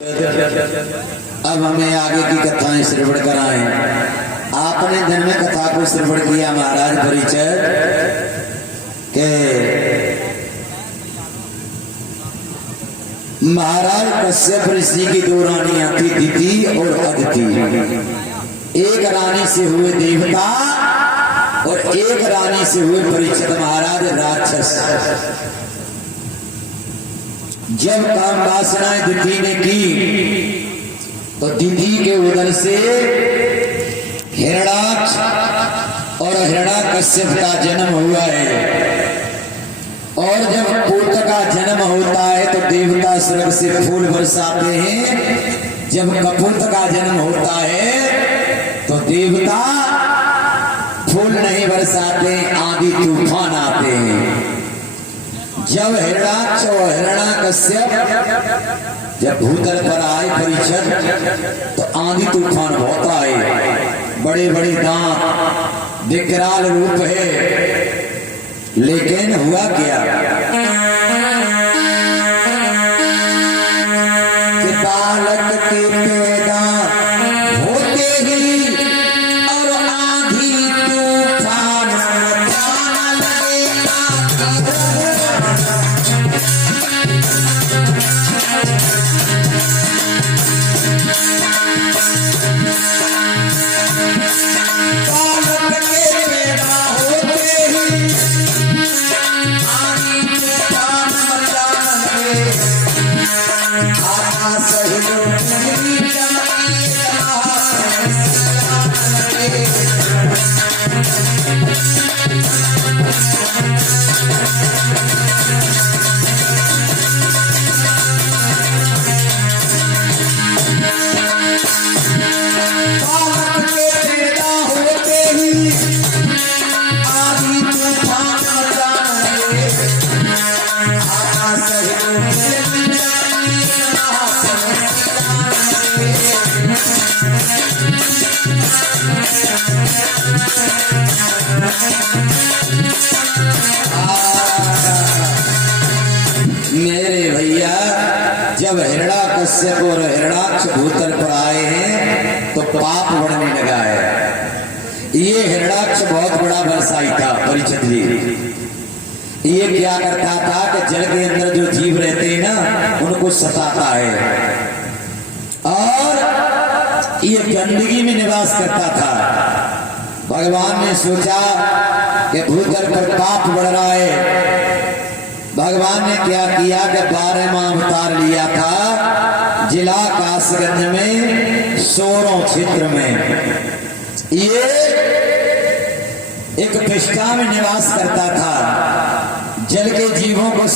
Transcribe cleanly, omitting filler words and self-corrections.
अब हमें आगे की कथाएं श्रवण कराएं। आपने दिन में कथा को श्रवण किया महाराज परिचय के महाराज कश्यप ऋषि की दो रानियां थी, दिति और अदिति। एक रानी से हुए देवता और एक रानी से हुए परीक्षित महाराज राक्षस। जब काम वासनाएं दिति ने की तो दिति के उदर से हिरणाक्ष और हिरण्यकश्यप का जन्म हुआ है। और जब पुत्र का जन्म होता है तो देवता स्वर्ग से फूल बरसाते हैं। जब कपुर्त का जन्म होता है तो देवता फूल नहीं बरसाते, आंधी तूफान आते हैं। जब हिरणाक्ष और हिरण्यकश्यप जब भूतल पर आए परीक्षित तो आंधी तूफान होता है। बड़े बड़े दांत, विकराल रूप है, लेकिन हुआ क्या कि बालक के पैदा होते ही और आंधी तूफान मेरे भैया। जब हिरण्यकश्यप और हिरणाक्ष भूतल पर आए हैं तो पाप बढ़ने लगा है। ये हिरणाक्ष बहुत बड़ा बलशाली था परीक्षित जी। ये क्या करता था कि जल के अंदर जो जीव रहते हैं ना उनको सताता है और ये गंदगी में निवास करता था। भगवान ने सोचा कि भूतल पर पाप बढ़ रहा है। भगवान ने क्या किया कि 12 माह अवतार लिया था जिला कासगंज में सोरों क्षेत्र में। ये एक पिष्ठा में निवास करता था, जल के जीवों को